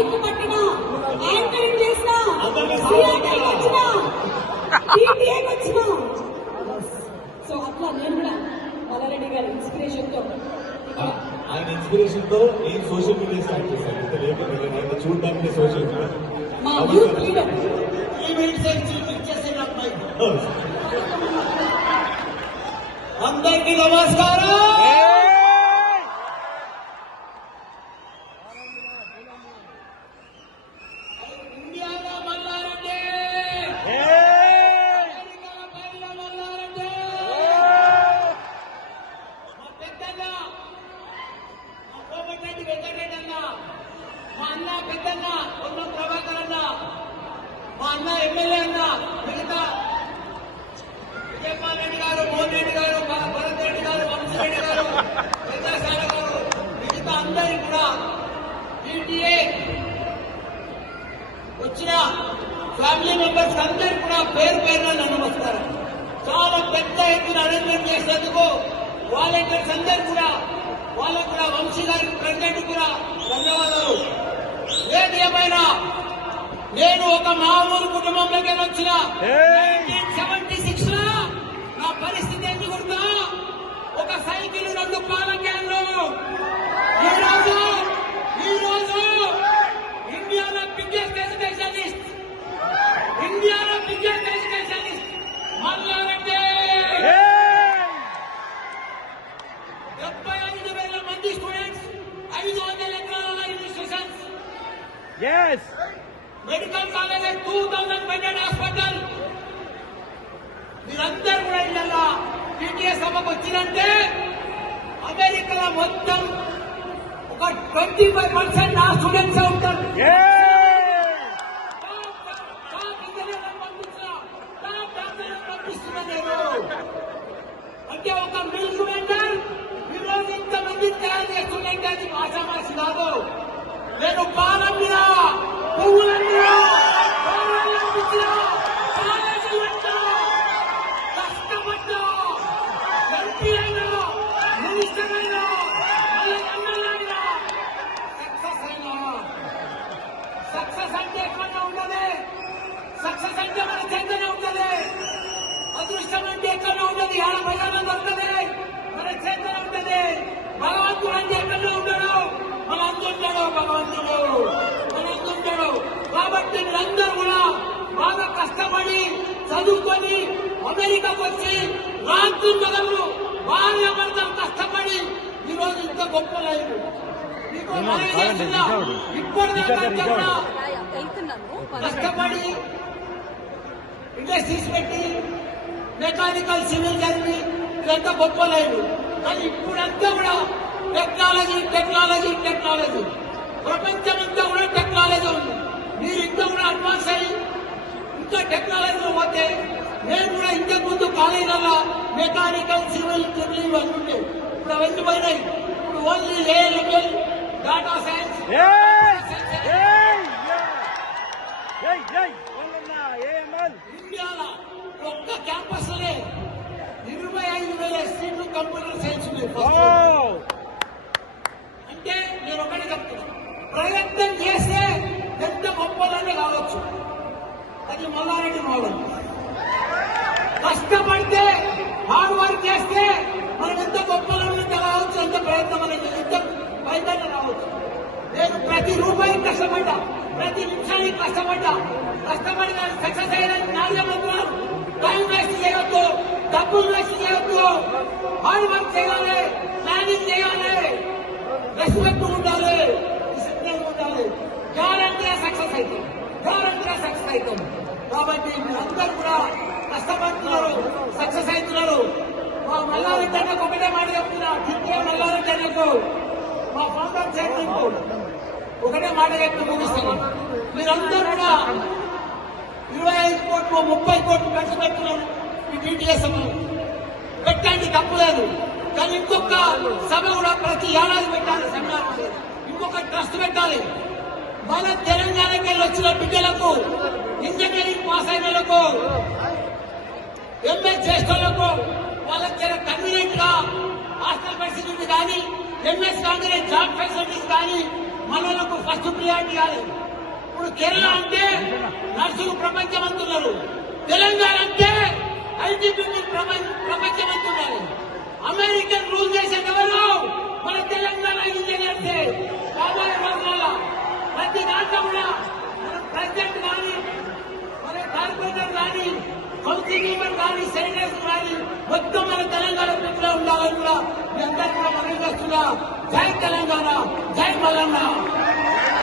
Mic పట్టిన anchoring చేసిన సిఆర్టీకి వచ్చిన టీటీఏకి వచ్చిన సో అట్లా నేను కూడా మల్లారెడ్డి గారి ఇన్స్పిరేషన్ తో ఆయన ఇన్స్పిరేషన్ తో నేను సోషల్ మీడియా స్టార్ట్ చేశాను. లేకపోతే చూడడానికి సోషల్ మీడియా మా యూత్ లీడర్ అందరికీ నమస్కారం. ఇండియాలో మల్లారెడ్డి, అమెరికా పైన మల్లారెడ్డి, మా పెద్దన్న, మా కోమటిరెడ్డి వెంకటరెడ్డి అన్న, మా అన్న పెద్దన్న పొన్నం ప్రభాకర్ అన్న, మా అన్న ఎమ్మెల్యే అన్న, మిగతా విజయపాల్ రెడ్డి గారు, మోహన్ రెడ్డి గారు, భరత్ రెడ్డి గారు, వంశరెడ్డి గారు, చంద్రశేఖర్ గారు, మిగతా అందరి కూడా టీటీఏ వచ్చిన ఫ్యామిలీ మెంబర్స్ అందరూ కూడా పేరు పేరున నమస్కారం. చాలా పెద్ద ఎత్తున అరేంజ్మెంట్ చేసినందుకు వాలంటీర్స్ అందరూ కూడా వాళ్ళకు కూడా వంశీ గారికి ప్రెసిడెంట్ కూడా ధన్యవాదాలు. ఏది ఏమైనా నేను ఒక మామూలు కుటుంబంలోకి వచ్చిన 1976 లో నా పరిస్థితి ఎందుకు గుర్తా? ఒక సైకిల్, 2 పాల క్యాన్లు. ఈ రోజు ఇండియాలో బిగ్గెస్ట్ ఎడ్యుకేషనిస్ట్, ఇండియాలో బిగ్గెస్ట్ ఎడ్యుకేషనిస్ట్ మల్లారెడ్డి. 75,000 మంది స్టూడెంట్స్, 500 ఎకరాల institutions, medical college, 2000 bedded hospital. మీరందరూ కూడా ఇలా టీటీఏ సభకు వచ్చినంటే అమెరికాలో మొత్తం ఒక 25% నా స్టూడెంట్స్ ఉంటారు. అంటే ఒక మిల్క్ వెండర్ ఈరోజు ఇంతమంది తయారు చేస్తుందంటే అది ఆషామాషి కాదు. నేను పాలమ్మినా, పువ్వులమ్మినా, కాలేజీలు పెట్టా, కష్టపడ్డా, ఎంపీ అయినా, మినిస్టర్ అయినా, ఎమ్మెల్యేనా, సక్సెస్ అయినా. సక్సెస్ అంటే ఎక్కడ ఉండదు, సక్సెస్ అంటే మన చేతనే ఉంటది. అదృష్టం అంటే ఎక్కడ ఉండదు, ఆడ ప్రజల్లో దొరకదు, మన చేతనే ఉంటది. భగవంతుడు అంటే ఎక్కడ ఉండడు, మన అందుంటాడు భగవంతుడు, మన అందుంటాడు. కాబట్టి మీరందరూ కూడా బాగా కష్టపడి చదువుకొని అమెరికాకు వచ్చి రాత్రి మొదలు భార్య భర్తలు కష్టపడి ఈరోజు ఇంత గొప్ప లైఫ్ ఇప్పటిదాకా కూడా కష్టపడి ఇండస్ట్రీస్ పెట్టి మెకానికల్, సివిల్ చదివి ఇదంతా గొప్ప లైఫ్. కానీ ఇప్పుడంతా కూడా టెక్నాలజీ, టెక్నాలజీ, టెక్నాలజీ. ప్రపంచం అంతా కూడా టెక్నాలజీ ఉంది. మీరు ఇంకా కూడా అడ్వాన్స్ అయ్యి ఇంకా టెక్నాలజీలో పోతే, నేను కూడా ఇంతకు ముందు కాలేజీలలో మెకానికల్, సివిల్, ట్రిపుల్ ఇవన్నీ ఉండే, ఇప్పుడు అవన్నీ పోయినాయి. ఇప్పుడు ఓన్లీ ఏఎల్ఎంఎల్, డాటా సైన్స్. ఇండియాలో ఒక్క క్యాంపస్ లోనే 25,000 సీట్లు కంప్యూటర్ సైన్స్ ఉన్నాయి. అంటే నేను ఒకటి చెప్తున్నా, ప్రయత్నం చేస్తే ఎంత గొప్పలనే కావచ్చు. అది మల్లారెడ్డి మోడల్. కష్టపడితే, హార్డ్ వర్క్ చేస్తే మనం ఎంత గొప్పలనే కావచ్చు, ఎంత ప్రయత్నం అనేది ఎంత పైదనే రావచ్చు. నేను ప్రతి రూపాయి కష్టపడ్డా, ప్రతి నిమిషానికి కష్టపడ్డా. కష్టపడి సక్సెస్ అయ్యేదానికి నాలుగు టైం వేస్ట్ చేయొద్దు, డబ్బులు వేస్ట్ చేయొద్దు. హార్డ్ వర్క్ చేయాలి, ప్లానింగ్ చేయాలి, రెస్పెక్ట్ ఉండాలి, డిసిప్లిన్ ఉండాలి. గ్యారంటీగా సక్సెస్ అవుతాం, గ్యారంటీగా సక్సెస్ అవుతాం. కాబట్టి మీరందరూ కూడా కష్టపడుతున్నారు, సక్సెస్ అవుతున్నారు. మా మల్లారెడ్డి అన్నకు ఒకటే మాట చెప్తున్నా, టీటీఏ మల్లారెడ్డి అన్నకు, మా ఫౌండర్ చైర్మన్ కు ఒకటే మాట చెప్పి ముగిస్తాను. మీరందరూ కూడా 25 కోట్లు, 30 కోట్లు ఖర్చు పెట్టున్నారు ఈ టీటీఏ సభ. పెట్టండి, తప్పులేదు. కానీ ఇంకొక సభ కూడా ప్రతి ఏడాది పెట్టాలి, సెమినార్. ఇంకొక ట్రస్ట్ పెట్టాలి. మన తెలంగాణకి వెళ్ళి వచ్చిన బిడ్డలకు, ఇంజనీరింగ్ పాస్ అయిన వాళ్ళకు, ఎంఎస్ చేసేవాళ్ళకు వాళ్ళకి కన్వీనియంట్ గా హాస్టల్ ఫెసిలిటీస్ కానీ, ఎంఎస్ కాంగ్రెస్ జాబ్ ఫెసిలిటీస్ కానీ, మనలకు ఫస్ట్ ప్రియారిటీ ఇవ్వాలి. ఇప్పుడు కేరళ అంటే నర్సులు ప్రపంచమంతున్నారు, తెలంగాణ అంటే ఐటీ ప్రపంచమంతున్నారు. అమెరికన్ రూల్ చేసేటెవరు మన తెలంగాణ ఇంజనీర్సే. రాబోయే రోజుల ప్రతి దాంట్లో కూడా మన ప్రెసిడెంట్ కానీ, మన కార్పొరేటర్ కానీ, కౌన్సిల్ మెంబర్ కానీ, సెనేటర్స్ కానీ మొత్తం మన తెలంగాణ పీపుల్ ఉండాలని కూడా మీ అందరికీ కూడా మనవి చేస్తున్నా. జై తెలంగాణ, జై మల్లన్న.